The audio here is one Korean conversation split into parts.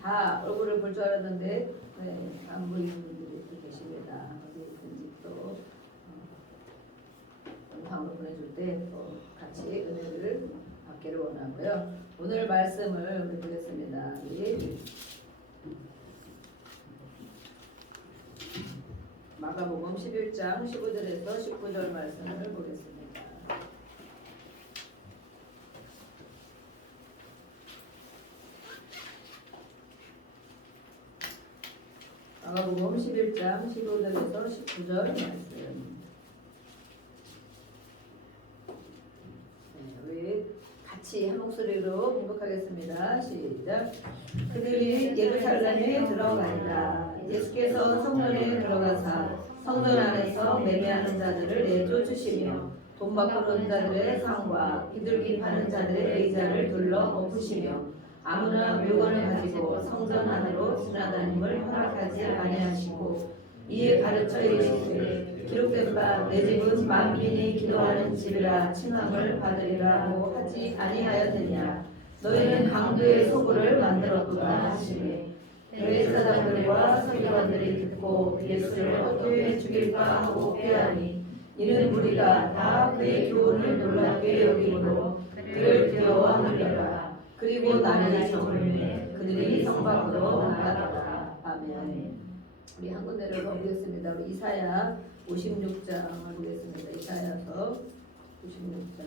다 얼굴을 볼 줄 알았는데 안 보이는 분들이 또 계십니다. 어디 있든지 또 영상으로 보내줄 때 또 같이 은혜를 받기를 원하고요. 오늘 말씀을 우리 보겠습니다. 우리 마가복음 11장 15절에서 19절 말씀을 보겠습니다. 마가복음 11장 15절에서 19절 말씀. 우리 같이 한 목소리로 공독하겠습니다. 시작. 그들이 예루살렘에 들어가니라. 예수께서 성전에 들어가사 성전 안에서 매매하는 자들을 내쫓으시며 돈 바꾸는 자들의 상과 비둘기 파는 자들의 의자를 둘러 엎으시며 아무나 물건을 가지고 성전 안으로 지나다님을 허락하지 아니하시고 이에 가르쳐 이르시되 기록된 바 내 집은 만민이 기도하는 집이라 칭함을 받으리라고 하지 아니하였느냐. 너희는 강도의 소굴을 만들었도다 하시매 대제사장들과 서기관들이 듣고 예수를 어떻게 죽일까 하고 꾀하니 이는 우리가 다 그의 교훈을 놀랍게 여기므로 그를 두려워하느니라. 그리고 날이 저물매 그들이 성 밖으로 나가더라. 아멘. 우리 한 군데를 보겠습니다. 우리 이사야 56장을 보겠습니다. 이사야서 56장.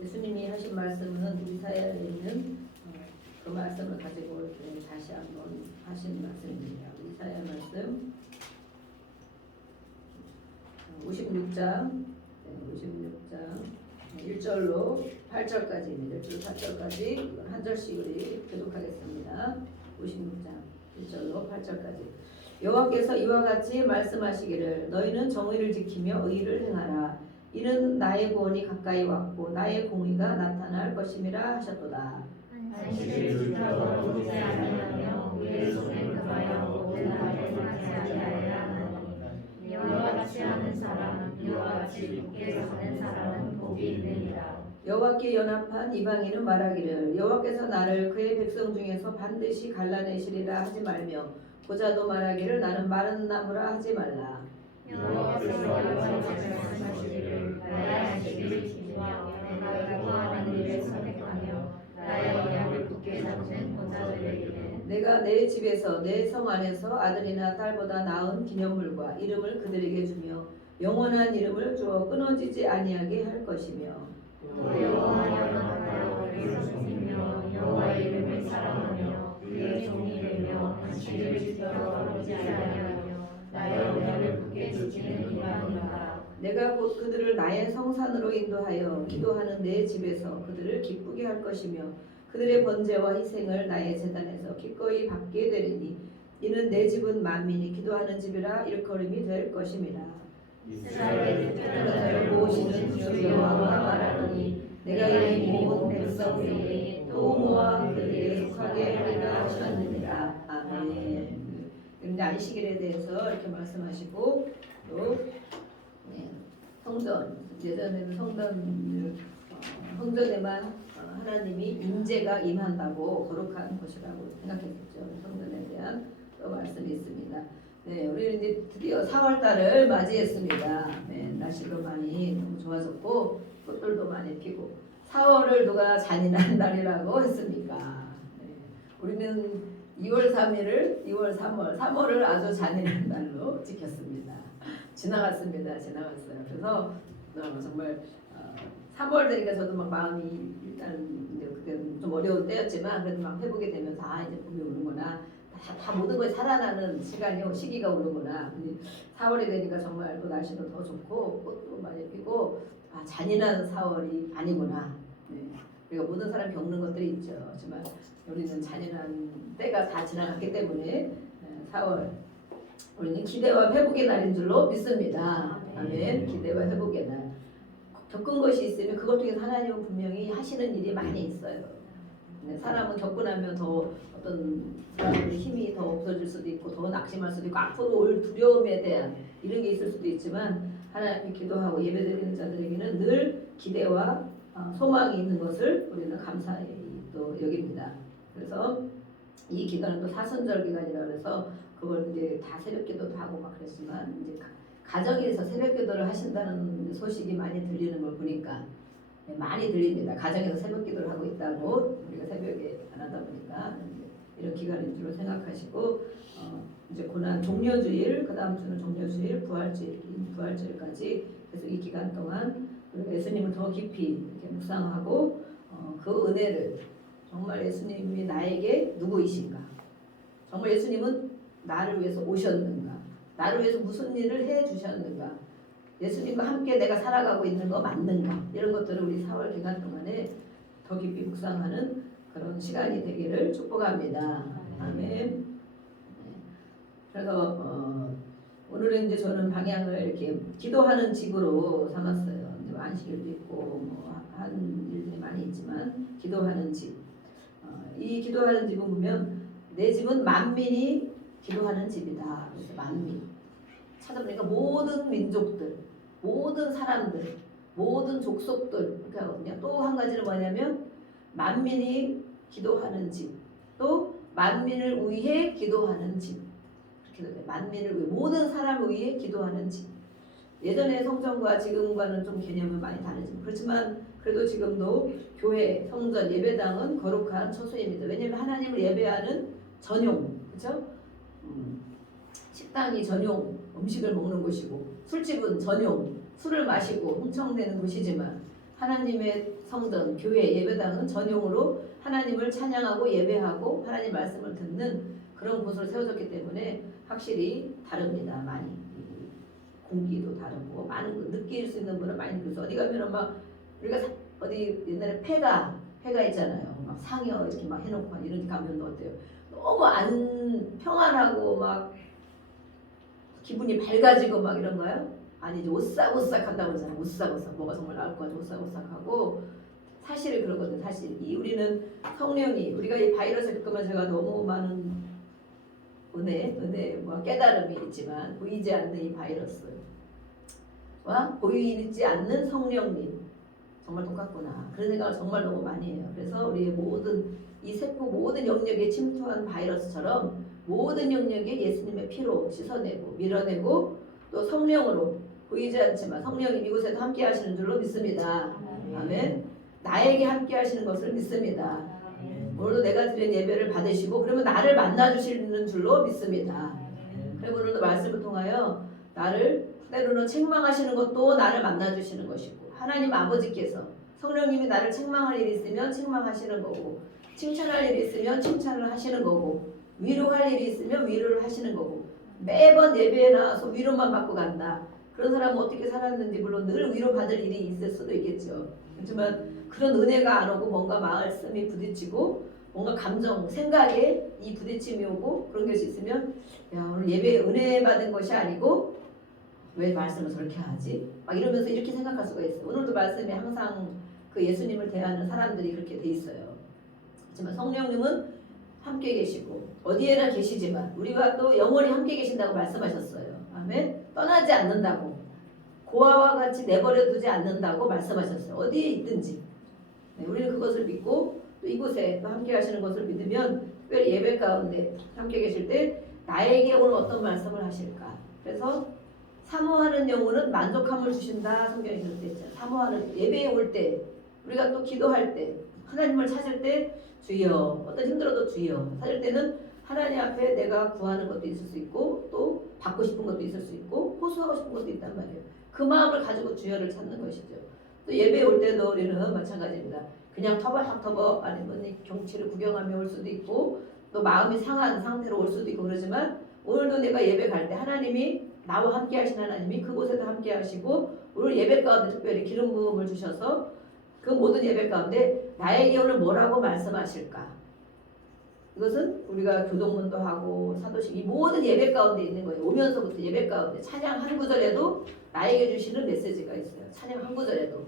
예수님이 하신 말씀은 이사야에 있는 그 말씀을 가지고 이렇게 다시 한번 하신 말씀입니다. 이사야 말씀 56장 56장 1절로 8절까지입니다. 1절 8절까지 한 절씩 우리 교독하겠습니다. 56장 1절로 8절까지. 여호와께서 이와 같이 말씀하시기를 너희는 정의를 지키며 의를 행하라. 이는 나의 구원이 가까이 왔고 나의 공의가 나타날 것임이라 하셨도다. 안식을 지켜도 보지 아니하며 우리의 손에 들어야 모든 날에 행하지 아니하여야 하나니 이와 같이 하는 사람 이와 같이 굳게 사는 사람은 복이 있느니라. 여호와께 연합한 이방인은 말하기를 여호와께서 나를 그의 백성 중에서 반드시 갈라내시리라 하지 말며 고자도 말하기를 나는 마른 나무라 하지 말라. 여호와께서 여호와께 말씀하시기를 나의 안식을 지키며 내가 구하는 일을 선택하며 나의 언약을 굳게 잡는 고자들에게는 내가 내 집에서 내 성 안에서 아들이나 딸보다 나은 기념물과 이름을 그들에게 주며 영원한 이름을 주어 끊어지지 아니하게 할 것이며 또 여호와여 나라여 그를 섬기며 여호와의 이름을 사랑하며 그의 종이 되며 안식을 지켜 거르지 아니하며 나의 언약을 굳게 지키는 이방이라. 내가 곧 그들을 나의 성산으로 인도하여 기도하는 내 집에서 그들을 기쁘게 할 것이며 그들의 번제와 희생을 나의 제단에서 기꺼이 받게 되리니 이는 내 집은 만민이 기도하는 집이라 일컬음이 될 것임이라. 이스라엘의 특별한 자를 모으시는 주 여호와가 말하노니 내가 이 모은 백성 위에 또 모아 그에게 속하게 하리라 하셨느니라. 아멘. 그런데 안식일에 대해서 이렇게 말씀하시고 또 성전 예전에는 성전에만 하나님이 임재가 임한다고 거룩한 것이라고 생각했었죠. 성전에 대한 또 말씀이 있습니다. 네, 우리는 이제 드디어 4월달을 맞이했습니다. 네, 날씨도 많이 너무 좋아졌고 꽃들도 많이 피고 4월을 누가 잔인한 날이라고 했습니까? 네, 우리는 2월 3일을 2월 3월을 아주 잔인한 날로 지켰습니다. 지나갔습니다. 지나갔어요. 그래서 정말 3월 되니까 저도 막 마음이 일단 이제 그게 좀 어려운 때였지만 그래도 막 회복이 되면서 이제 봄이 오는구나. 다 모든 것이 살아나는 시기가 오는구나. 4월이 되니까 정말 또 날씨도 더 좋고 꽃도 많이 피고 잔인한 4월이 아니구나. 네. 우리가 모든 사람 겪는 것들이 있죠. 하지만 우리는 잔인한 때가 다 지나갔기 때문에 4월 우리는 기대와 회복의 날인 줄로 믿습니다. 아멘. 기대와 회복의 날. 겪은 것이 있으면 그것 중에서 하나님은 분명히 하시는 일이 많이 있어요. 사람은 겪고 나면 더 어떤 사람들의 힘이 더 없어질 수도 있고 더 낙심할 수도 있고 앞으로 올 두려움에 대한 이런 게 있을 수도 있지만 하나님이 기도하고 예배드리는 자들에게는 늘 기대와 소망이 있는 것을 우리는 감사히 또 여깁니다. 그래서 이 기간은 또 사순절 기간이라 그래서 그걸 이제 다 새벽기도도 하고 막 그랬지만 이제 가정에서 새벽기도를 하신다는 소식이 많이 들리는 걸 보니까 많이 들립니다. 가정에서 새벽기도를 하고 있다고 우리가 새벽에 안 하다 보니까 이런 기간인 줄로 생각하시고 이제 고난 종려주일, 그 다음 주는 종려주일, 부활주일까지 그래서 이 기간 동안 우리가 예수님을 더 깊이 이렇게 묵상하고 그 은혜를 정말 예수님이 나에게 누구이신가? 정말 예수님은 나를 위해서 오셨는가? 나를 위해서 무슨 일을 해 주셨는가? 예수님과 함께 내가 살아가고 있는 거 맞는가? 이런 것들을 우리 4월 기간 동안에 더 깊이 묵상하는 그런 시간이 되기를 축복합니다. 아멘. 그래서 오늘은 이제 저는 방향을 이렇게 기도하는 집으로 삼았어요. 이제 안식일도 있고 뭐 한 일들이 많이 있지만 기도하는 집. 이 기도하는 집은 보면 내 집은 만민이 기도하는 집이다. 그래서 만민. 찾아보니까 모든 민족들, 모든 사람들, 모든 족속들 이렇게 하거든요. 또 한 가지는 뭐냐면 만민이 기도하는 집, 또 만민을 위해 기도하는 집. 이렇게 돼요. 만민을 위해 모든 사람을 위해 기도하는 집. 예전의 성전과 지금과는 좀 개념은 많이 다르지만 그렇지만 그래도 지금도 교회, 성전, 예배당은 거룩한 처소입니다. 왜냐하면 하나님을 예배하는 전용, 그렇죠? 식당이 전용 음식을 먹는 곳이고 술집은 전용 술을 마시고 흥청대는 곳이지만 하나님의 성전, 교회, 예배당은 전용으로 하나님을 찬양하고 예배하고 하나님 말씀을 듣는 그런 곳으로 세워졌기 때문에 확실히 다릅니다. 많이 공기도 다르고 많은 거 느낄 수 있는 분은 많이 느껴서 어디 가면은 막 우리가 어디 옛날에 폐가 있잖아요. 막 상여 이렇게 막 해놓고 이런 데 가면 어때요? 너무 안 평안하고 막 기분이 밝아지고 막 이런가요? 아니죠. 오싹오싹한다고 그러잖아요. 오싹오싹 뭐가 정말 나올 것 같아. 오싹오싹하고 사실은 그러거든요. 사실 우리는 성령이 우리가 이 바이러스를 겪으면 제가 너무 많은 은혜 뭐 깨달음이 있지만 보이지 않는 이 바이러스와 보이지 않는 성령님 정말 똑같구나. 그런 생각을 정말 너무 많이 해요. 그래서 우리의 모든 이 세포 모든 영역에 침투한 바이러스처럼 모든 영역에 예수님의 피로 씻어내고 밀어내고 또 성령으로 보이지 않지만 성령이 이곳에도 함께 하시는 줄로 믿습니다. 아멘. 나에게 함께 하시는 것을 믿습니다. 오늘도 내가 드린 예배를 받으시고 그러면 나를 만나주시는 줄로 믿습니다. 그리고 오늘도 말씀을 통하여 나를 때로는 책망하시는 것도 나를 만나주시는 것이고 하나님 아버지께서 성령님이 나를 책망할 일이 있으면 책망하시는 거고 칭찬할 일이 있으면 칭찬을 하시는 거고 위로할 일이 있으면 위로를 하시는 거고 매번 예배에 나와서 위로만 받고 간다. 그런 사람은 어떻게 살았는지 물론 늘 위로받을 일이 있을 수도 있겠죠. 그렇지만 그런 은혜가 안 오고 뭔가 말씀이 부딪히고 뭔가 감정, 생각에 이 부딪힘이 오고 그런 것이 있으면 야 오늘 예배에 은혜 받은 것이 아니고 왜 말씀을 저렇게 하지? 막 이러면서 이렇게 생각할 수가 있어요. 오늘도 말씀에 항상 그 예수님을 대하는 사람들이 그렇게 돼 있어요. 하지만 성령님은 함께 계시고 어디에나 계시지만 우리와 또 영원히 함께 계신다고 말씀하셨어요. 아멘. 떠나지 않는다고 고아와 같이 내버려 두지 않는다고 말씀하셨어요. 어디에 있든지 네, 우리는 그것을 믿고 또 이곳에 또 함께 하시는 것을 믿으면 특별히 예배 가운데 함께 계실 때 나에게 오늘 어떤 말씀을 하실까. 그래서 사모하는 영혼은 만족함을 주신다. 성경에 그렇게 있잖아요. 사모하는 예배에 올 때 우리가 또 기도할 때 하나님을 찾을 때 주여 어떤 힘들어도 주여 찾을 때는 하나님 앞에 내가 구하는 것도 있을 수 있고 또 받고 싶은 것도 있을 수 있고 호소하고 싶은 것도 있단 말이에요. 그 마음을 가지고 주여를 찾는 것이죠. 또 예배에 올 때도 우리는 마찬가지입니다. 그냥 터벅터벅 아니면 경치를 구경하며 올 수도 있고 또 마음이 상한 상태로 올 수도 있고 그러지만 오늘도 내가 예배 갈 때 하나님이 나와 함께 하신 하나님이 그곳에도 함께 하시고 오늘 예배 가운데 특별히 기름 부음을 주셔서 그 모든 예배 가운데 나에게 오늘 뭐라고 말씀하실까. 이것은 우리가 교동문도 하고 사도식 이 모든 예배 가운데 있는 거예요. 오면서부터 예배 가운데 찬양 한 구절에도 나에게 주시는 메시지가 있어요. 찬양 한 구절에도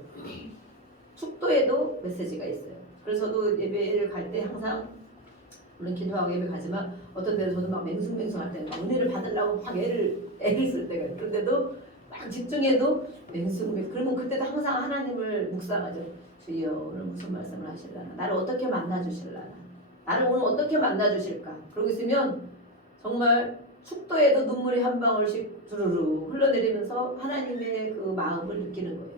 축도에도 메시지가 있어요. 그래서 저도 예배를 갈 때 항상 물론 기도하고 예배 가지만 어떤 때는 저도 막 맹숭맹숭할 때는 은혜를 받으려고 막 애를 쓸 때가 있어요. 그런데도 막 집중해도 맹숭맹 그러면 그때도 항상 하나님을 묵상하죠. 주여 오늘 무슨 말씀을 하실라나, 나를 어떻게 만나주실라나, 나를 오늘 어떻게 만나주실까. 그러고 있으면 정말 축도에도 눈물이 한 방울씩 주르르 흘러내리면서 하나님의 그 마음을 느끼는 거예요.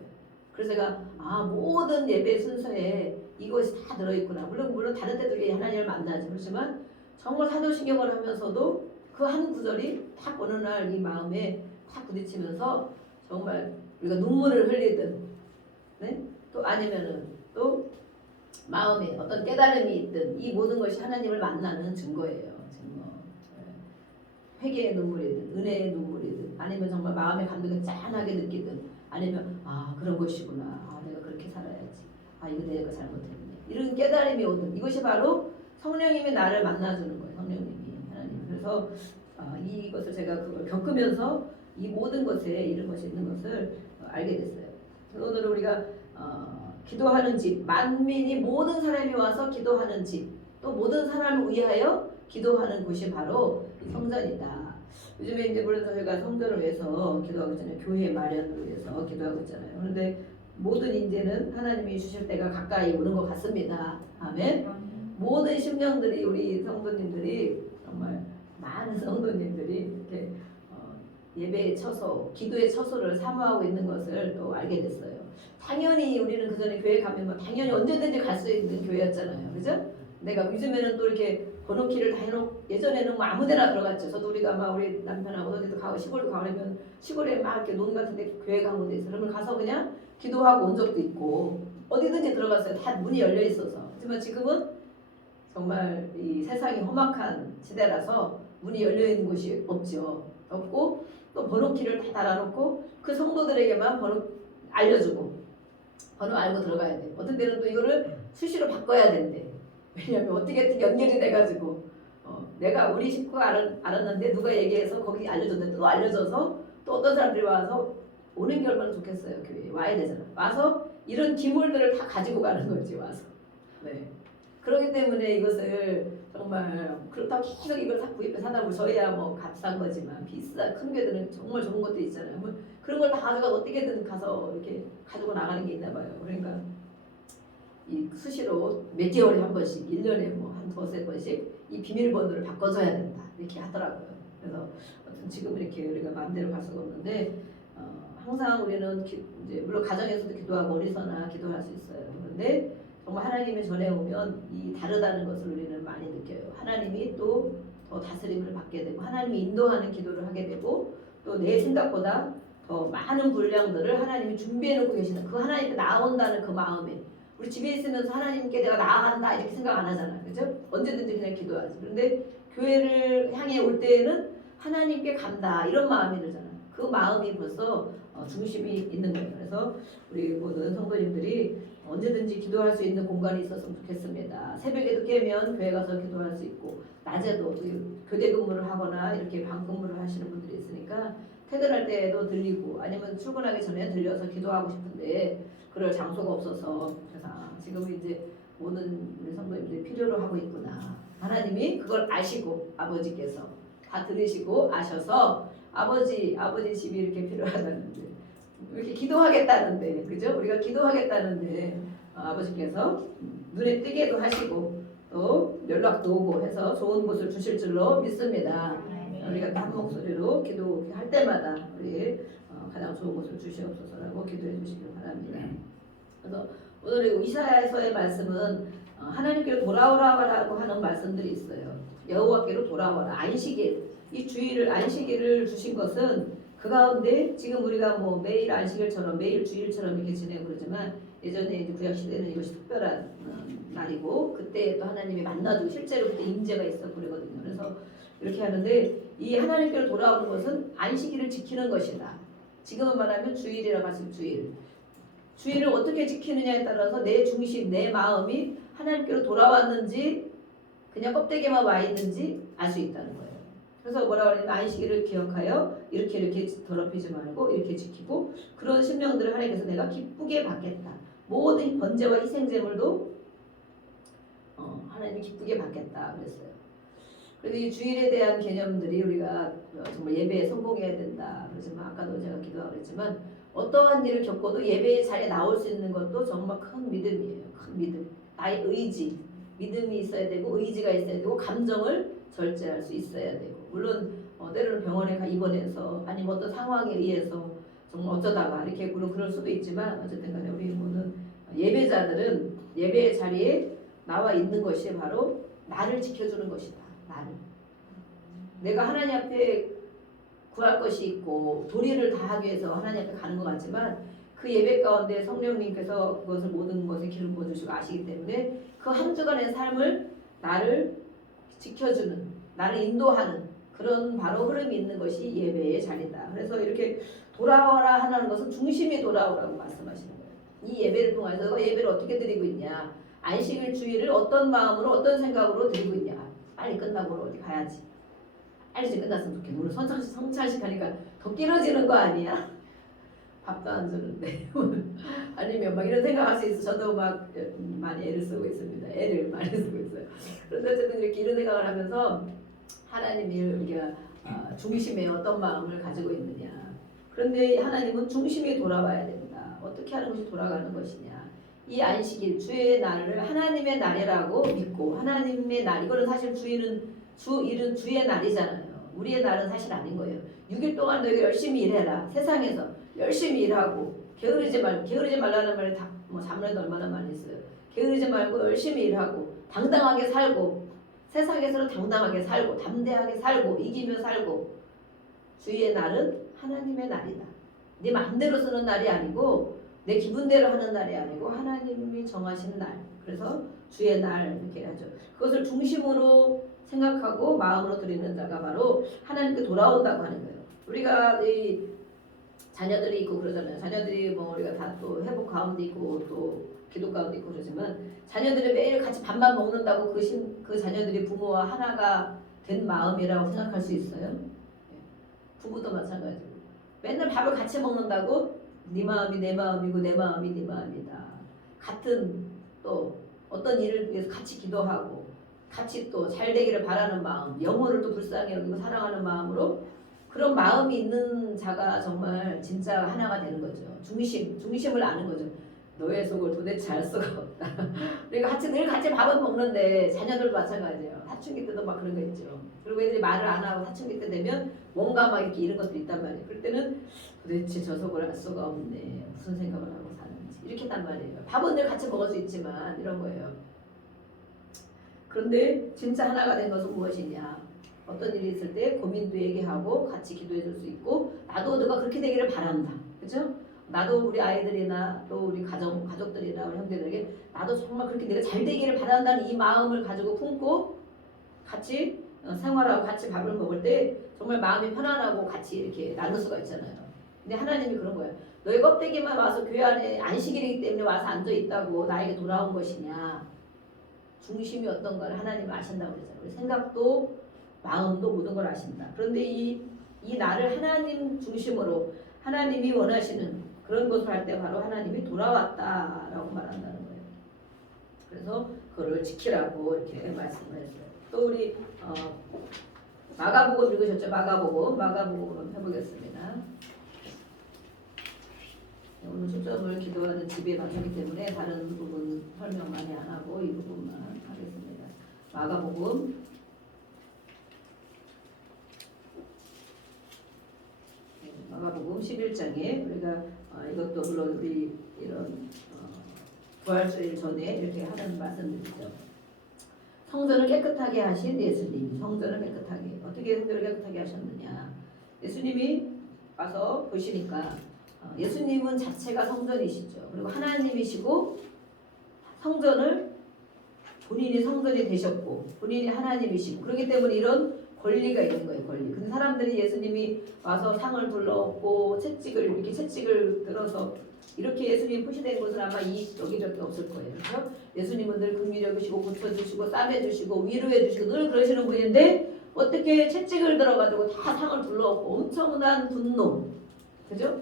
그래서 제가 모든 예배 순서에 이것이 다 들어있구나. 물론 다른 때도 하나님을 만나지. 그렇지만 정말 사도신경을 하면서도 그 한 구절이 딱 어느 날 이 마음에 탁 부딪히면서 정말 우리가 눈물을 흘리든, 네? 또 아니면은 또 마음에 어떤 깨달음이 있든 이 모든 것이 하나님을 만나는 증거예요. 증거. 회개의 눈물이든 은혜의 눈물이든 아니면 정말 마음의 감동이 짠하게 느끼든 아니면 그런 것이구나. 내가 그렇게 살아야지. 이거 내가 잘못했네. 이런 깨달음이 오든 이것이 바로 성령님이 나를 만나주는 거예요. 성령님이 하나님. 그래서 이것을 제가 그걸 겪으면서 이 모든 것에 이런 것이 있는 것을 알게 됐어요. 오늘 우리가 기도하는 집, 만민이 모든 사람이 와서 기도하는 집, 또 모든 사람을 위하여 기도하는 곳이 바로 성전이다. 요즘에 이제 물론 저희가 성전을 위해서 기도하고 있잖아요. 교회 마련을 위해서 기도하고 있잖아요. 그런데 모든 인재는 하나님이 주실 때가 가까이 오는 것 같습니다. 아멘. 모든 심령들이 우리 성도님들이 정말 많은 성도님들이 이렇게 예배의 처소, 기도의 처소를 사모하고 있는 것을 또 알게 됐어요. 당연히 우리는 그 전에 교회 가면 당연히 언제든지 갈 수 있는 교회였잖아요. 그죠? 내가 요즘에는 또 이렇게 번호키를 다 해놓고 예전에는 아무데나 들어갔죠. 저도 우리가 우리 남편하고 어디도 가고 시골도 가고 그러면 시골에 이렇게 논 같은데 교회 간 곳에 있어. 그러면 가서 그냥 기도하고 온 적도 있고 어디든지 들어갔어요. 다 문이 열려 있어서. 하지만 지금은 정말 이 세상이 험악한 시대라서 문이 열려 있는 곳이 없고 또 번호키를 다 달아놓고 그 성도들에게만 번호 알려주고 번호 알고 들어가야 돼. 어떤 때는 또 이거를 수시로 바꿔야 된대. 왜냐하면 어떻게든 연결이 돼가지고 내가 우리 식구가 알았는데 누가 얘기해서 거기 알려줬는데 또 알려줘서 또 어떤 사람들이 와서 오는 게 얼마나 좋겠어요. 교회에 와야 되잖아. 와서 이런 기물들을 다 가지고 가는 거지 와서. 네. 그렇기 때문에 이것을 정말 그렇다고 계속 이걸 다 구입해서 하다 보면 저희야 값싼 거지만 비싼 큰 교회들은 정말 좋은 것도 있잖아요. 그런 걸 다 가져가서 어떻게든 가서 이렇게 가지고 나가는 게 있나 봐요. 그러니까 이 수시로 몇 개월에 한 번씩 1년에 한 두세 번씩 이 비밀번호를 바꿔줘야 된다 이렇게 하더라고요. 그래서 지금 이렇게 우리가 마음대로 갈 수가 없는데 항상 우리는 이제 물론 가정에서도 기도하고 어디서나 기도할 수 있어요. 그런데 정말 하나님이 전해 오면 이 다르다는 것을 우리는 많이 느껴요. 하나님이 또 더 다스림을 받게 되고 하나님이 인도하는 기도를 하게 되고 또 내 생각보다 더 많은 분량들을 하나님이 준비해 놓고 계시는 그 하나님께 나온다는 그 마음에 우리 집에 있으면서 하나님께 내가 나아간다 이렇게 생각 안 하잖아요. 그죠? 언제든지 그냥 기도하지. 그런데 교회를 향해 올 때에는 하나님께 간다 이런 마음이 들잖아요. 그 마음이 벌써 중심이 있는 거예요. 그래서 우리 모든 성도님들이 언제든지 기도할 수 있는 공간이 있었으면 좋겠습니다. 새벽에도 깨면 교회 가서 기도할 수 있고 낮에도 교대 근무를 하거나 이렇게 방 근무를 하시는 분들이 있으니까 퇴근할 때도 들리고 아니면 출근하기 전에 들려서 기도하고 싶은데 그럴 장소가 없어서 그래서 지금 이제 모든 우리 성도님들이 필요로 하고 있구나. 하나님이 그걸 아시고 아버지께서 다 들으시고 아셔서 아버지 집이 이렇게 필요하다는데 이렇게 기도하겠다는데 그죠? 우리가 기도하겠다는데 아버지께서 눈에 띄게도 하시고 또 연락도 오고 해서 좋은 곳을 주실 줄로 믿습니다. 우리가 한 목소리로 기도할 때마다 우리 가장 좋은 곳을 주시옵소서라고 기도해 주시기 바랍니다. 그래서 오늘 이사야서의 말씀은 하나님께로 돌아오라고 하는 말씀들이 있어요. 여호와께로 돌아와라. 안식일 이 주일을 안식일을 주신 것은 그 가운데 지금 우리가 매일 안식일처럼 매일 주일처럼 이렇게 지내고 그러지만 예전에 이제 구약 시대는 이것이 특별한 날이고 그때 또 하나님이 만나주고 실제로 그때 임재가 있었고 그러거든요. 그래서 이렇게 하는데 이 하나님께로 돌아오는 것은 안식일을 지키는 것이다. 지금은 말하면 주일이라고 하시면 주일을 어떻게 지키느냐에 따라서 내 중심, 내 마음이 하나님께로 돌아왔는지 그냥 껍데기만 와 있는지 알 수 있다는 거예요. 그래서 뭐라고 하냐면 안식일을 기억하여 이렇게 더럽히지 말고 이렇게 지키고 그런 심령들을 하나님께서 내가 기쁘게 받겠다. 모든 번제와 희생제물도 하나님이 기쁘게 받겠다 그랬어요. 그래서 이 주일에 대한 개념들이 우리가 정말 예배에 성공해야 된다 그러지만 아까도 제가 기도하고 그랬지만 어떠한 일을 겪어도 예배의 자리에 나올 수 있는 것도 정말 큰 믿음이에요. 큰 믿음. 나의 의지, 믿음이 있어야 되고 의지가 있어야 되고 감정을 절제할 수 있어야 되고 물론 때로는 병원에 입원해서 아니면 어떤 상황에 의해서 정말 어쩌다가 이렇게 그럴 수도 있지만 어쨌든 간에 우리 모든 예배자들은 예배의 자리에 나와 있는 것이 바로 나를 지켜주는 것이다. 나를. 내가 하나님 앞에 구할 것이 있고 도리를 다하기 위해서 하나님 앞에 가는 것 같지만 그 예배 가운데 성령님께서 그것을 모든 것에 기름 부어주시고 아시기 때문에 그 한 주간의 삶을 나를 지켜주는 나를 인도하는 그런 바로 흐름이 있는 것이 예배의 자리다. 그래서 이렇게 돌아와라 하는 것은 중심이 돌아오라고 말씀하시는 거예요. 이 예배를 통해서 예배를 어떻게 드리고 있냐 안식일 주일을 어떤 마음으로 어떤 생각으로 드리고 있냐 빨리 끝나고 어디 가야지 빨리 좀 끝났으면 좋겠네. 오늘 성찬식 하니까 더 길어지는 거 아니야? 밥도 안 주는데 아니면 막 이런 생각할 수 있어. 저도 막 많이 애를 쓰고 있습니다. 애를 많이 쓰고 있어요. 그런데 어쨌든 이렇게 이런 생각을 하면서 하나님이 우리가 중심에 어떤 마음을 가지고 있느냐. 그런데 하나님은 중심이 돌아와야 된다. 어떻게 하는 것이 돌아가는 것이냐. 이 안식일 주의 날을 하나님의 날이라고 믿고 하나님의 날 이거는 사실 주일은 주의 날이잖아요. 우리의 날은 사실 아닌 거예요. 6일 동안 너희가 열심히 일해라. 세상에서 열심히 일하고 게으르지 말라는 말이 뭐 자문에도 얼마나 많이 있어요. 게으르지 말고 열심히 일하고 당당하게 살고 세상에서는 당당하게 살고 담대하게 살고 이기며 살고 주의 날은 하나님의 날이다. 네 마음대로 쓰는 날이 아니고 내 기분대로 하는 날이 아니고 하나님이 정하신 날. 그래서 주의 날 이렇게 하죠. 그것을 중심으로 생각하고 마음으로 드리는 자가 바로 하나님께 돌아온다고 하는 거예요. 우리가 이 자녀들이 있고 그러잖아요. 자녀들이 뭐 우리가 다 또 회복 가운데 있고 또 기도 가운데 있고 그러지만 자녀들이 매일 같이 밥만 먹는다고 그 자녀들이 부모와 하나가 된 마음이라고 생각할 수 있어요. 부부도 마찬가지고 맨날 밥을 같이 먹는다고 네 마음이 내 마음이고 내 마음이 네 마음이다. 같은 또 어떤 일을 위해서 같이 기도하고 같이 또 잘 되기를 바라는 마음, 영혼을 또 불쌍히 여기고 사랑하는 마음으로 그런 마음이 있는 자가 정말 진짜 하나가 되는 거죠. 중심을 아는 거죠. 너의 속을 도대체 알 수가 없다. 그러니까 늘 같이 밥은 먹는데 자녀들도 마찬가지예요. 사춘기 때도 막 그런 거 있죠. 그리고 애들이 말을 안 하고 사춘기 때 되면 뭔가 막 이렇게 이런 것도 있단 말이에요. 그럴 때는 도대체 저 속을 알 수가 없네. 무슨 생각을 하고 사는지 이렇게 단 말이에요. 밥은 늘 같이 먹을 수 있지만 이런 거예요. 그런데 진짜 하나가 된 것은 무엇이냐? 어떤 일이 있을 때 고민도 얘기하고 같이 기도해 줄 수 있고 나도 너가 그렇게 되기를 바란다. 그렇죠? 나도 우리 아이들이나 또 우리 가족들이나 우리 형제들에게 나도 정말 그렇게 내가 잘 되기를 바란다는 이 마음을 가지고 품고 같이 생활하고 같이 밥을 먹을 때 정말 마음이 편안하고 같이 이렇게 나눌 수가 있잖아요. 근데 하나님이 그런 거예요. 너희 껍데기만 와서 교회 안에 안식일이기 때문에 와서 앉아 있다고 나에게 돌아온 것이냐. 중심이 어떤가를 하나님이 아신다고 그러잖아요. 우리 생각도 마음도 모든 걸 아신다. 그런데 이 나를 하나님 중심으로 하나님이 원하시는 그런 것을 할 때 바로 하나님이 돌아왔다라고 말한다는 거예요. 그래서 그거를 지키라고 이렇게 말씀을 했어요. 또 우리 마가복음 읽으셨죠? 마가복음 한번 해보겠습니다. 오늘 초점을 기도하는 집에 맞추기 때문에 다른 부분 설명 많이 안 하고 이 부분만 하겠습니다. 마가복음 11장에 우리가 이것도 물론 우리 이런 부활절 전에 이렇게 하는 말씀드리죠. 성전을 깨끗하게 하신 예수님, 성전을 깨끗하게 어떻게 성전을 깨끗하게 하셨느냐? 예수님이 와서 보시니까 예수님은 자체가 성전이시죠. 그리고 하나님이시고 성전을 본인이 성전이 되셨고 본인이 하나님이시고 그렇기 때문에 이런 권리가 있는 거예요. 권리. 근데 사람들이 예수님이 와서 상을 둘러엎고 이렇게 채찍을 들어서 이렇게 예수님 표시된 곳은 아마 여기저기 없을 거예요. 그래서 예수님은 늘 긍휼해주시고 고쳐주시고 싸매주시고 위로해주시고 늘 그러시는 분인데 어떻게 채찍을 들어가지고 다 상을 둘러엎고 엄청난 분노, 그죠?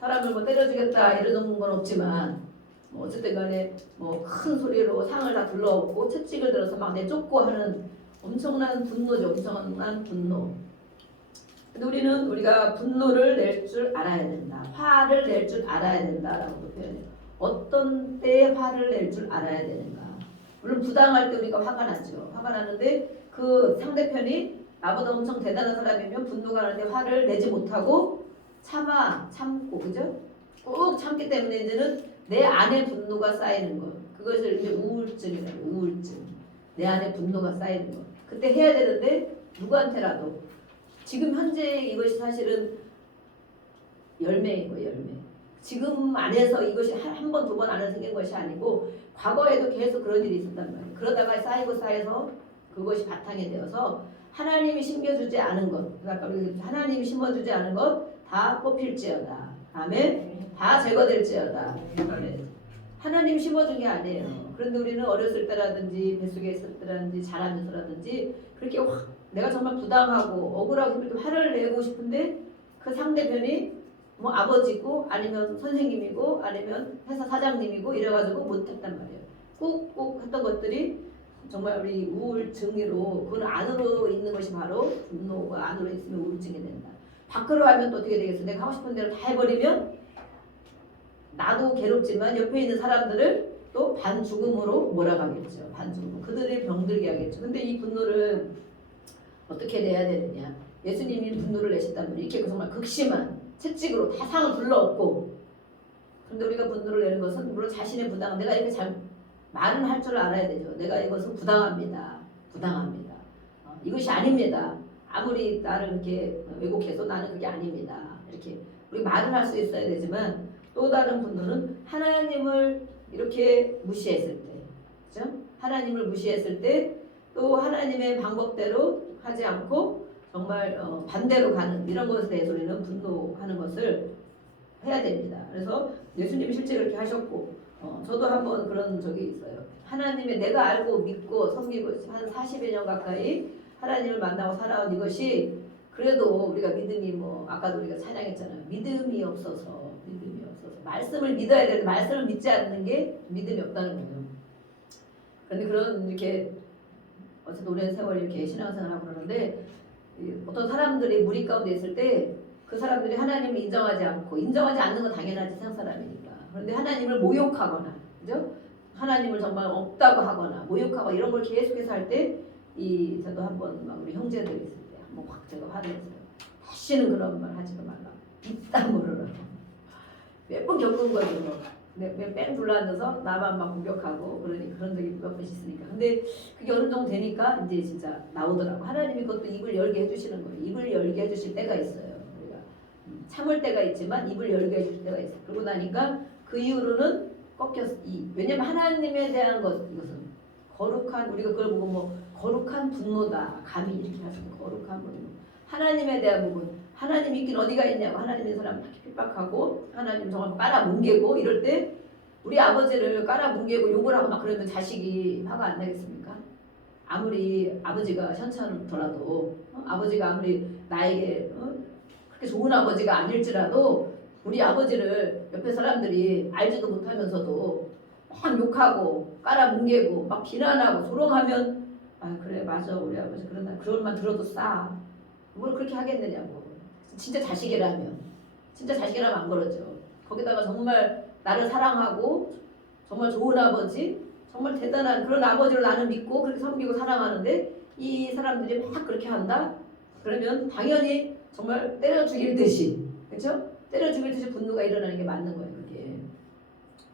사람을 뭐 때려주겠다 이러는 건 없지만 뭐 어쨌든 간에 뭐 큰 소리로 상을 다 둘러엎고 채찍을 들어서 막 내쫓고 하는 엄청난 분노죠. 엄청난 분노. 근데 우리는 우리가 분노를 낼 줄 알아야 된다. 화를 낼 줄 알아야 된다라고 표현해요. 어떤 때에 화를 낼 줄 알아야 되는가. 물론 부당할 때 우리가 화가 나죠. 화가 나는데 그 상대편이 나보다 엄청 대단한 사람이면 분노가 나는데 화를 내지 못하고 참고 그죠? 꼭 참기 때문에 이제는 내 안에 분노가 쌓이는 것. 그것을 이제 우울증이라고 우울증. 내 안에 분노가 쌓이는 것. 그때 해야 되는데 누구한테라도 지금 현재 이것이 사실은 열매인 거예요. 열매. 지금 안에서 이것이 한 번, 두 번 안에 생긴 것이 아니고 과거에도 계속 그런 일이 있었단 말이에요. 그러다가 쌓이고 쌓여서 그것이 바탕이 되어서 하나님이 심겨주지 않은 것, 아까 우리 하나님이 심어주지 않은 것 다 뽑힐지어다. 아멘. 다 제거될지어다. 아멘. 하나님 심어준 게 아니에요. 그런데 우리는 어렸을 때라든지 뱃속에 있을 때라든지 자라면서라든지 그렇게 확 내가 정말 부당하고 억울하고 그렇게 화를 내고 싶은데 그 상대편이 뭐 아버지고 아니면 선생님이고 아니면 회사 사장님이고 이래가지고 못했단 말이에요. 꾹꾹 했던 것들이 정말 우리 우울증으로 그 안으로 있는 것이 바로 분노가 안으로 있으면 우울증이 된다. 밖으로 하면 또 어떻게 되겠어? 내가 하고 싶은 대로 다 해버리면 나도 괴롭지만 옆에 있는 사람들을 또 반죽음으로 몰아가겠죠. 반죽음. 그들을 병들게 하겠죠. 근데 이 분노를 어떻게 내야 되느냐? 예수님이 분노를 내셨다면 이렇게 정말 극심한 채찍으로 다 상을 둘러엎고 그런데 우리가 분노를 내는 것은 물론 자신의 부당 내가 이렇게 잘 말은 할 줄 알아야 되죠. 내가 이것은 부당합니다. 부당합니다. 이것이 아닙니다. 아무리 나를 이렇게 왜곡해서 나는 그게 아닙니다. 이렇게 우리 말은 할 수 있어야 되지만 또 다른 분노는 하나님을 이렇게 무시했을 때, 그죠? 하나님을 무시했을 때 또 하나님의 방법대로 하지 않고 정말 반대로 가는 이런 것에 대해서 우리는 분노하는 것을 해야 됩니다. 그래서 예수님이 실제 그렇게 하셨고 저도 한번 그런 적이 있어요. 하나님의 내가 알고 믿고 섬기고 한 40여 년 가까이 하나님을 만나고 살아온 이것이 그래도 우리가 믿음이 뭐 아까도 우리가 찬양했잖아요. 믿음이 없어서 말씀을 믿어야 되는데 말씀을 믿지 않는 게 믿음이 없다는 거예요. 그런데 그런 이렇게 어쨌든 오랜 세월 이렇게 신앙생활하고 그러는데 어떤 사람들이 무리 가운데 있을 때 그 사람들이 하나님을 인정하지 않고 인정하지 않는 건 당연하지 세상 사람이니까. 그런데 하나님을 모욕하거나 그죠? 하나님을 정말 없다고 하거나 모욕하고 이런 걸 계속해서 할 때 저도 한번 막 우리 형제들이 있을 때 한번 확 제가 화를 냈어요. 다시는 그런 말 하지도 말라. 입다물어라. 몇 번 겪은 거죠. 뺑 둘러앉아서 나만 막 공격하고 그러니 그런 적이 몇 번 있으니까. 근데 그게 어느 정도 되니까 이제 진짜 나오더라고. 하나님이 그것도 입을 열게 해주시는 거예요. 입을 열게 해주실 때가 있어요. 우리가 참을 때가 있지만 입을 열게 해주실 때가 있어요. 그러고 나니까 그 이후로는 꺾였어. 왜냐면 하나님에 대한 이것은 거룩한 우리가 그걸 보고 뭐 거룩한 분노다. 감히 이렇게 하시는 거룩한 분노. 하나님에 대한 부분. 하나님 있긴 어디가 있냐고 하나님의 사람 핍박하고 하나님 정말 깔아뭉개고 이럴 때 우리 아버지를 깔아뭉개고 욕을 하고 막 그러면 자식이 화가 안 나겠습니까? 아무리 아버지가 현찮더라도 아버지가 아무리 나에게 그렇게 좋은 아버지가 아닐지라도 우리 아버지를 옆에 사람들이 알지도 못하면서도 막 욕하고 깔아뭉개고 막 비난하고 조롱하면 아 그래 맞아 우리 아버지 그런 말 들어도 싸 뭘 그렇게 하겠느냐고 진짜 자식이라면 안 그러죠. 거기다가 정말 나를 사랑하고 정말 좋은 아버지 정말 대단한 그런 아버지를 나는 믿고 그렇게 섬기고 사랑하는데 이 사람들이 막 그렇게 한다? 그러면 당연히 정말 때려 죽일 듯이 그렇죠? 때려 죽일 듯이 분노가 일어나는 게 맞는 거예요.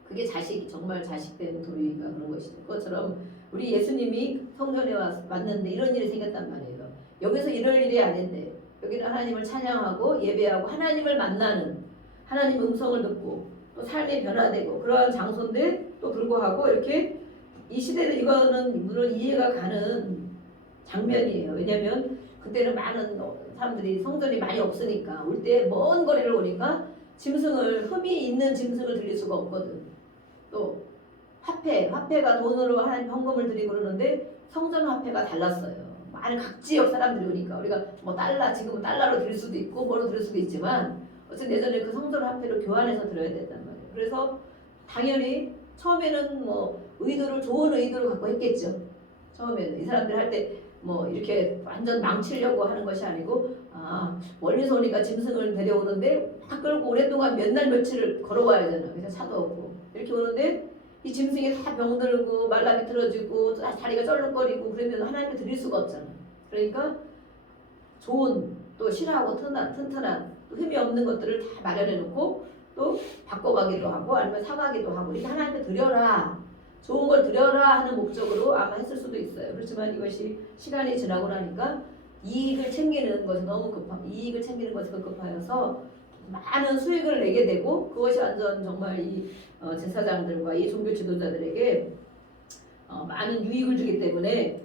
그게 정말 자식된 도리가 그런 것이죠. 그것처럼 우리 예수님이 성전에 왔는데 이런 일이 생겼단 말이에요. 여기서 이럴 일이 아닌데 여기는 하나님을 찬양하고 예배하고 하나님을 만나는 하나님 음성을 듣고 또 삶이 변화되고 그러한 장소인데 또 불구하고 이렇게 이 시대는 이거는 물론 이해가 가는 장면이에요. 왜냐하면 그때는 많은 사람들이 성전이 많이 없으니까 올 때 먼 거리를 오니까 흠이 있는 짐승을 드릴 수가 없거든. 또 화폐가 돈으로 하나님 헌금을 드리고 그러는데 성전 화폐가 달랐어요. 많은 각 지역 사람들이 오니까 우리가 뭐 지금은 달러로 드릴 수도 있고 뭐로 드릴 수도 있지만 어쨌든 예전에 그 성전 화폐를 교환해서 드려야 된단 말이에요. 그래서 당연히 처음에는 뭐 좋은 의도를 갖고 했겠죠. 처음에는 이 사람들 할 때 뭐 이렇게 완전 망치려고 하는 것이 아니고 멀리서 오니까 짐승을 데려오는데 막 끌고 오랫동안 몇 날 며칠을 걸어와야 되나 그냥 차도 없고 이렇게 오는데 이 짐승이 다 병들고 말라 비틀어지고 다리가 쩔룩거리고 그러면 하나님께 드릴 수가 없잖아. 그러니까 좋은 또 실하고 튼튼한 또 흠이 없는 것들을 다 마련해 놓고 또 바꿔가기도 하고 아니면 사가기도 하고 이렇게 하나님께 드려라. 좋은 걸 드려라 하는 목적으로 아마 했을 수도 있어요. 그렇지만 이것이 시간이 지나고 나니까 이익을 챙기는 것에 너무 이익을 챙기는 것에 급급하여서 많은 수익을 내게 되고 그것이 완전 정말 이 제사장들과 이 종교 지도자들에게 많은 유익을 주기 때문에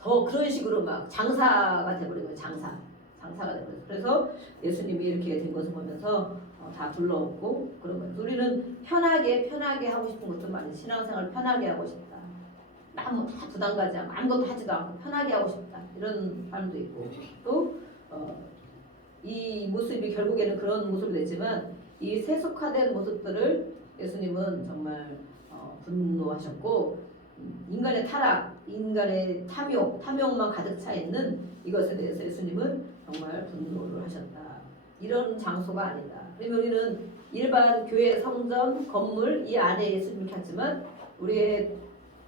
더 그런 식으로 막 장사가 돼버린 거예요. 장사가 돼버렸어요. 그래서 예수님이 이렇게 된 것을 보면서 다 불러오고 그런 거예요. 우리는 편하게 하고 싶은 것도 많이 신앙생활 편하게 하고 싶다. 너무 다 부담 가지 않고 아무것도 하지도 않고 편하게 하고 싶다. 이런 사람도 있고 또 이 모습이 결국에는 그런 모습이 되지만 이 세속화된 모습들을 예수님은 정말 분노하셨고 인간의 타락, 인간의 탐욕만 가득 차 있는 이것에 대해서 예수님은 정말 분노를 하셨다. 이런 장소가 아니다. 그러면 우리는 일반 교회 성전, 건물 이 안에 예수님을 찾지만 우리의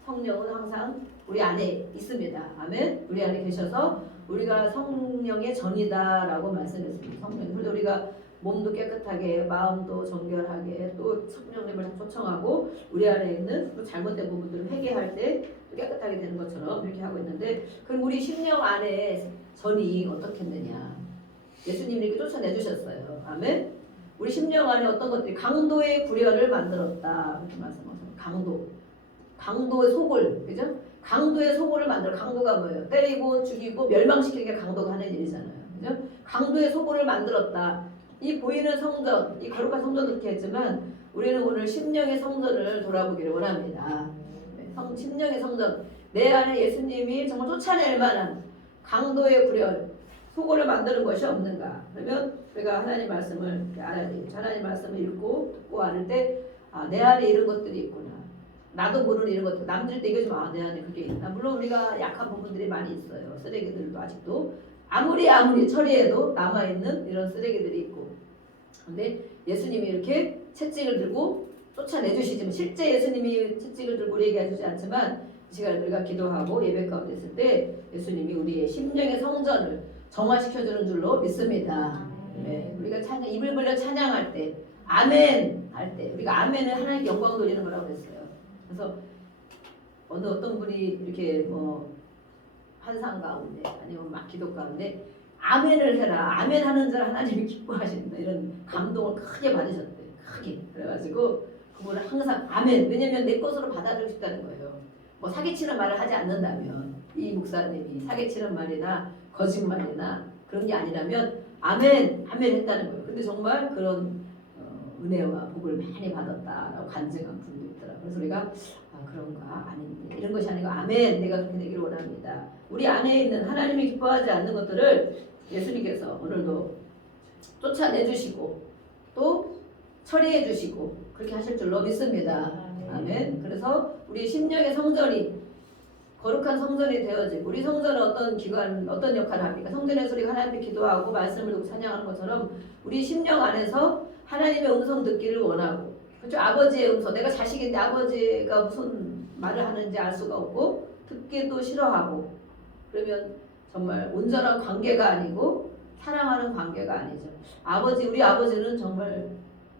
성령은 항상 우리 안에 있습니다. 아멘. 우리 안에 계셔서 우리가 성령의 전이다라고 말씀했습니다. 성령. 그래서 우리가 몸도 깨끗하게, 마음도 정결하게, 또 성령님을 초청하고 우리 안에 있는 또 잘못된 부분들을 회개할 때 깨끗하게 되는 것처럼 이렇게 하고 있는데, 그럼 우리 심령 안에 전이 어떻겠느냐? 예수님이 이렇게 쫓아내주셨어요. 아멘. 우리 심령 안에 어떤 것들이 강도의 구려를 만들었다 이렇게 말씀하셨어요. 강도의 속을, 그죠? 강도의 속을 만들어. 강도가 뭐예요? 때리고 죽이고 멸망시키는 게 강도가 하는 일이잖아요. 그죠? 강도의 속을 만들었다. 이 보이는 성전, 이 거룩한 성전도 이렇게 했지만 우리는 오늘 심령의 성전을 돌아보기를 원합니다. 심령의 성전, 내 안에 예수님이 정말 쫓아낼 만한 강도의 구렬, 속을 만드는 것이 없는가? 그러면 우리가 하나님 말씀을 알아야 되겠죠. 하나님 말씀을 읽고 듣고 알을 때 내 안에 이런 것들이 있구나. 나도 모르는 이런 것들, 남들도 얘기하지만 내 안에 그게 있다. 물론 우리가 약한 부분들이 많이 있어요. 쓰레기들도 아직도 아무리 처리해도 남아있는 이런 쓰레기들이 있고, 근데 예수님이 이렇게 채찍을 들고 쫓아내주시지만, 실제 예수님이 채찍을 들고 얘기해 주지 않지만 이 시간에 우리가 기도하고 예배 가운데 있을 때 예수님이 우리의 심령의 성전을 정화시켜주는 줄로 믿습니다. 네, 우리가 입을 벌려 찬양할 때, 아멘 할 때 우리가 아멘을 하나님께 영광 돌리는 거라고 했어요. 그래서 어떤 분이 이렇게 뭐 환상 가운데 아니면 막 기도 가운데 아멘을 해라, 아멘 하는 줄 하나님이 기뻐하신다, 이런 감동을 크게 받으셨대요. 크게. 그래가지고 그분은 항상 아멘, 왜냐면 내 것으로 받아들이고 싶다는 거예요. 뭐 사기치는 말을 하지 않는다면, 이 목사님이 사기치는 말이나 거짓말이나 그런 게 아니라면 아멘 했다는 거예요. 근데 정말 그런 은혜와 복을 많이 받았다라고 간증한 분도 있더라고요. 그래서 우리가 그런가? 아닌데, 이런 것이 아니고 아멘, 내가 그렇게 되기를 원합니다. 우리 안에 있는 하나님이 기뻐하지 않는 것들을 예수님께서 오늘도 쫓아내주시고 또 처리해주시고 그렇게 하실 줄로 믿습니다. 아멘. 그래서 우리 심령의 성전이 거룩한 성전이 되어지고, 우리 성전은 어떤 기관, 어떤 역할을 합니까? 성전에서 우리가 하나님께 기도하고 말씀을 듣고 찬양하는 것처럼 우리 심령 안에서 하나님의 음성 듣기를 원하고, 그렇죠? 아버지의 음성, 내가 자식인데 아버지가 무슨 말을 하는지 알 수가 없고 듣기도 싫어하고, 그러면 정말 온전한 관계가 아니고 사랑하는 관계가 아니죠. 우리 아버지는 정말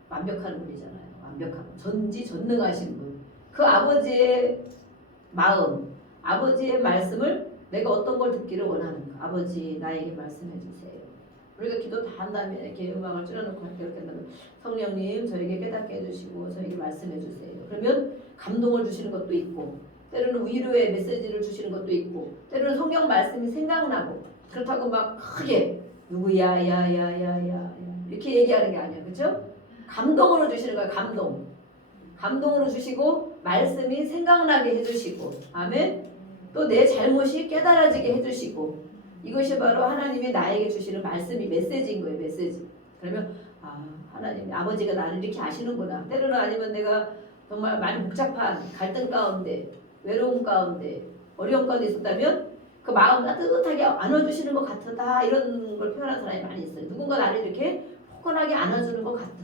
완벽한 분이잖아요. 완벽한, 전지전능하신 분. 그 아버지의 마음, 아버지의 말씀을 내가 어떤 걸 듣기를 원하는가? 아버지, 나에게 말씀해 주세요. 우리가 기도 다 한 다음에 이렇게 음악을 줄여놓고 할 때 이렇게 한다면, 성령님 저에게 깨닫게 해주시고 저에게 말씀해 주세요. 그러면 감동을 주시는 것도 있고, 때로는 위로의 메시지를 주시는 것도 있고, 때로는 성경 말씀이 생각나고, 그렇다고 막 크게 누구야 이렇게 얘기하는 게 아니야. 그렇죠? 감동으로 주시는 거야. 감동으로 주시고 말씀이 생각나게 해주시고, 아멘. 또 내 잘못이 깨달아지게 해주시고, 이것이 바로 하나님이 나에게 주시는 말씀이 메시지인 거예요. 메시지. 그러면 하나님, 아버지가 나를 이렇게 아시는구나. 때로는 아니면 내가 정말 많이 복잡한 갈등 가운데, 외로움 가운데, 어려움 가운데 있었다면 그 마음 따뜻하게 안아주시는 것 같다 이런 걸 표현하는 사람이 많이 있어요. 누군가 나를 이렇게 포근하게 안아주는 것 같다.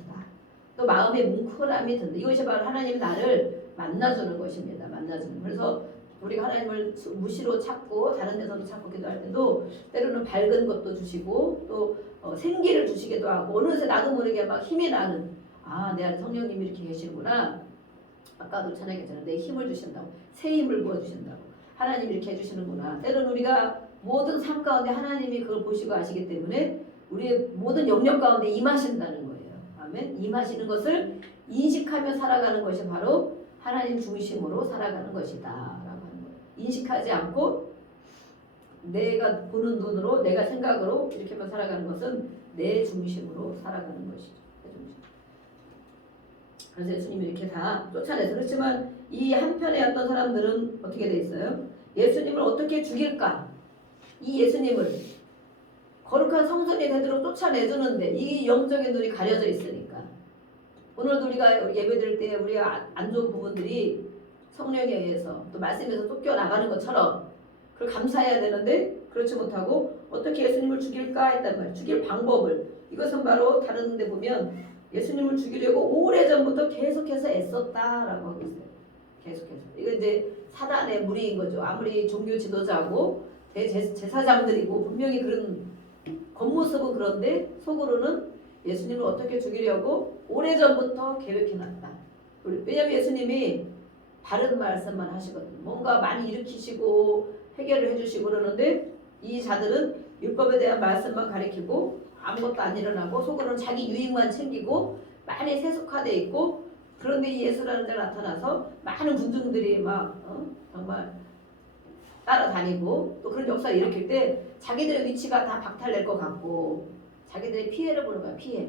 또 마음에 뭉클함이 든다. 이것이 바로 하나님이 나를 만나주는 것입니다. 만나주는. 그래서 우리가 하나님을 무시로 찾고 다른 데서도 찾고 기도할 때도 때로는 밝은 것도 주시고 또 생기를 주시기도 하고 어느새 나도 모르게 막 힘이 나는 내 안에 성령님이 이렇게 계시는구나. 아까도 찬양했잖아요. 내 힘을 주신다고. 새 힘을 부어주신다고. 하나님이 이렇게 해주시는구나. 때로는 우리가 모든 삶 가운데 하나님이 그걸 보시고 아시기 때문에 우리의 모든 영역 가운데 임하신다는 거예요. 아멘. 임하시는 것을 인식하며 살아가는 것이 바로 하나님 중심으로 살아가는 것이다 라고 하는 거예요. 인식하지 않고 내가 보는 눈으로 내가 생각으로 이렇게만 살아가는 것은 내 중심으로 살아가는 것이죠. 내 중심. 그래서 예수님이 이렇게 다 쫓아내서 그렇지만 이 한편에 어떤 사람들은 어떻게 돼 있어요? 예수님을 어떻게 죽일까? 이 예수님을 거룩한 성전이 되도록 쫓아내주는데 이 영적인 눈이 가려져 있으니까 오늘도 우리가 예배드릴 때 우리 안 좋은 부분들이 성령에 의해서 또 말씀에서 쫓겨나가는 것처럼 그걸 감사해야 되는데 그렇지 못하고 어떻게 예수님을 죽일까 했단 말이에요. 죽일 방법을 이것은 바로 다른 데 보면 예수님을 죽이려고 오래전부터 계속해서 애썼다라고 하고 있어요. 계속해서. 이거 이제 사단의 무리인 거죠. 아무리 종교 지도자고 제사장들이고 분명히 그런 겉모습은 그런데 속으로는 예수님을 어떻게 죽이려고 오래전부터 계획해놨다. 왜냐하면 예수님이 바른 말씀만 하시거든요. 뭔가 많이 일으키시고 해결을 해주시고 그러는데 이 자들은 율법에 대한 말씀만 가리키고 아무것도 안 일어나고 속으로는 자기 유익만 챙기고 많이 세속화되어 있고 그런데 이 예수라는 자가 나타나서 많은 군중들이 막 정말 따라다니고 또 그런 역사를 일으킬 때 자기들의 위치가 다 박탈될 것 같고 자기들의 피해를 보는 거야. 피해.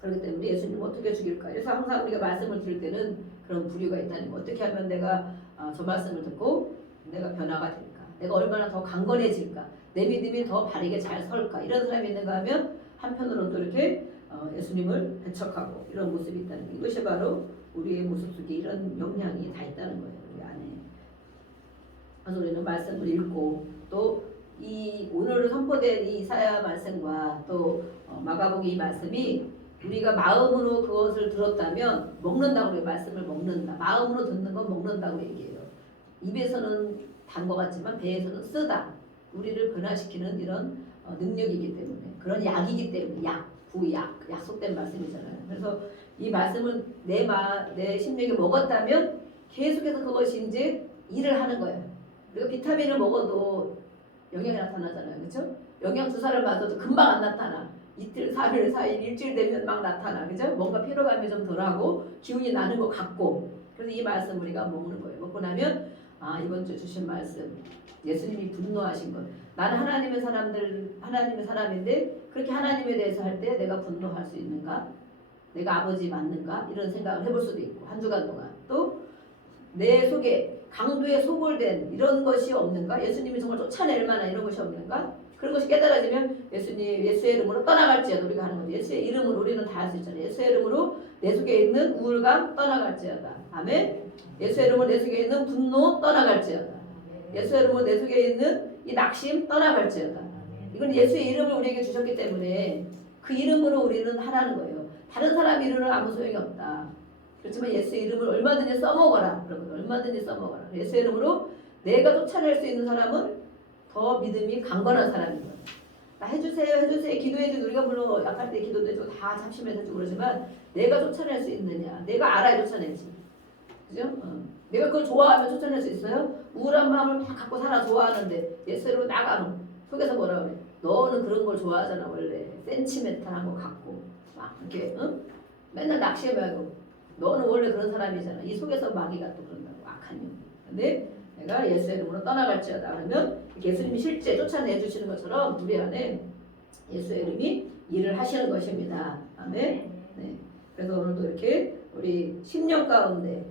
그렇기 때문에 예수님 어떻게 죽일까? 그래서 항상 우리가 말씀을 들을 때는 그런 부류가 있다는 거. 어떻게 하면 내가 저 말씀을 듣고 내가 변화가 될까? 내가 얼마나 더 강건해질까? 내 믿음이 더 바르게 잘 설까? 이런 사람이 있는가 하면 한편으로는 또 이렇게 예수님을 배척하고 이런 모습이 있다는 거. 이것이 바로 우리의 모습 속에 이런 영향이 다 있다는 거예요. 우리 안에. 그래서 우리는 말씀을 읽고 또 이 오늘 선포된 이 이사야 말씀과 또 마가복음 이 말씀이 우리가 마음으로 그것을 들었다면 먹는다고 그래요. 말씀을 먹는다. 마음으로 듣는 건 먹는다고 얘기해요. 입에서는 단 것 같지만 배에서는 쓰다. 우리를 변화시키는 이런 능력이기 때문에 그런 약이기 때문에 구약, 약속된 말씀이잖아요. 그래서 이 말씀을 내 심령에 먹었다면 계속해서 그것이 이제 일을 하는 거예요. 우리가 비타민을 먹어도 영양이 나타나잖아요. 그렇죠? 영양 주사를 맞아도 금방 안 나타나. 이틀, 3일, 4일, 일주일 되면 막 나타나. 그죠? 뭔가 피로감이 좀 덜하고 기운이 나는 것 같고. 그래서 이 말씀 우리가 먹는 거예요. 먹고 나면 이번 주 주신 말씀 예수님이 분노하신 것. 나는 하나님의 사람인데 그렇게 하나님에 대해서 할 때 내가 분노할 수 있는가? 내가 아버지 맞는가? 이런 생각을 해볼 수도 있고 한 주간 동안 또 내 속에 강도에 소홀된 이런 것이 없는가? 예수님이 정말 쫓아낼 만한 이런 것이 없는가? 그런 것이 깨달아지면 예수의 이름으로 떠나갈지어다. 우리가 하는 거죠. 예수의 이름으로 우리는 다 할 수 있잖아요. 예수의 이름으로 내 속에 있는 우울감 떠나갈지어다. 아멘. 예수의 이름으로 내 속에 있는 분노 떠나갈지어다. 예수의 이름으로 내 속에 있는 이 낙심 떠나갈지어다. 이건 예수의 이름을 우리에게 주셨기 때문에 그 이름으로 우리는 하라는 거예요. 다른 사람 이름은 아무 소용이 없다. 그렇지만 예수의 이름을 얼마든지 써먹어라. 그러거든. 얼마든지 써먹어라. 예수의 이름으로 내가 쫓아낼 수 있는 사람은 더 믿음이 강건한 사람인 거예요. 해주세요 기도해주고 우리가 물론 약할 때 기도도 해주고 다 참심해서 해주고 그러지만 내가 쫓아낼 수 있느냐. 내가 알아야 쫓아내지. 그죠? 내가 그걸 좋아하면 쫓아낼 수 있어요? 우울한 마음을 막 갖고 살아 좋아하는데 예수의 이름으로 나가면 속에서 뭐라 그래? 너는 그런 걸 좋아하잖아 원래. 센치멘탈한 거 갖고 막 이렇게 맨날 낙심하고 너는 원래 그런 사람이잖아. 이 속에서 마귀가 또 그런다고 악한 영. 근데 내가 예수의 이름으로 떠나갈지어다 그러면 예수님이 실제 쫓아내 주시는 것처럼 우리 안에 예수의 이름이 일을 하시는 것입니다. 아멘. 네. 그래서 오늘도 이렇게 우리 10년 가운데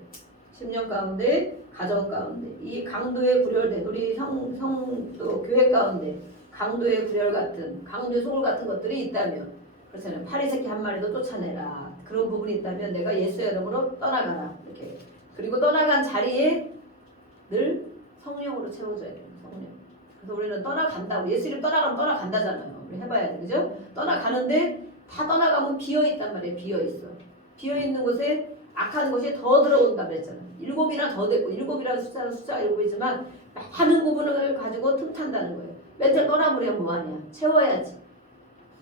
가정 가운데 이 강도의 구렬된 우리 또 교회 가운데 강도의 구렬 같은 강도의 소굴 같은 것들이 있다면 그렇잖아요. 파리 새끼 한 마리도 쫓아내라. 그런 부분이 있다면 내가 예수의 이름으로 떠나가라. 이렇게. 그리고 떠나간 자리에 늘 성령으로 채워줘야 돼요. 성령. 그래서 우리는 떠나간다고 예수님 떠나가면 떠나간다잖아요. 우리 해봐야 돼, 그죠? 떠나가는데 다 떠나가면 비어 있단 말이에요. 비어 있어. 비어 있는 곳에 악한 것이 더 들어온다 그랬잖아요. 7이나 더 됐고 7이라는 숫자가 7이지만 많은 부분을 가지고 틈탄다는 거예요. 맨날 떠나버리면 뭐하냐? 채워야지.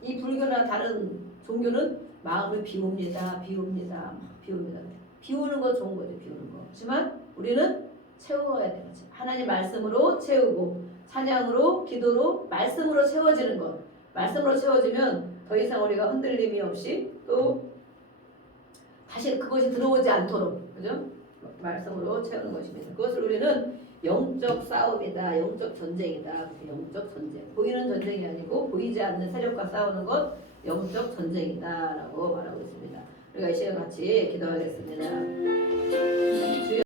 이 불교나 다른 종교는 마음을 비웁니다. 비웁니다. 막 비웁니다. 비우는 거 좋은 거죠. 비우는 거. 하지만 우리는 채워야 돼요. 하나님 말씀으로 채우고 찬양으로 기도로 말씀으로 채워지는 것. 말씀으로 채워지면 더 이상 우리가 흔들림이 없이 또 다시 그것이 들어오지 않도록 그죠? 말씀으로 채우는 것입니다. 그것을 우리는 영적 싸움이다. 영적 전쟁이다. 영적 전쟁. 보이는 전쟁이 아니고 보이지 않는 세력과 싸우는 것 영적 전쟁이다 라고 말하고 있습니다. 우리가 이 시간 같이 기도하겠습니다. 주여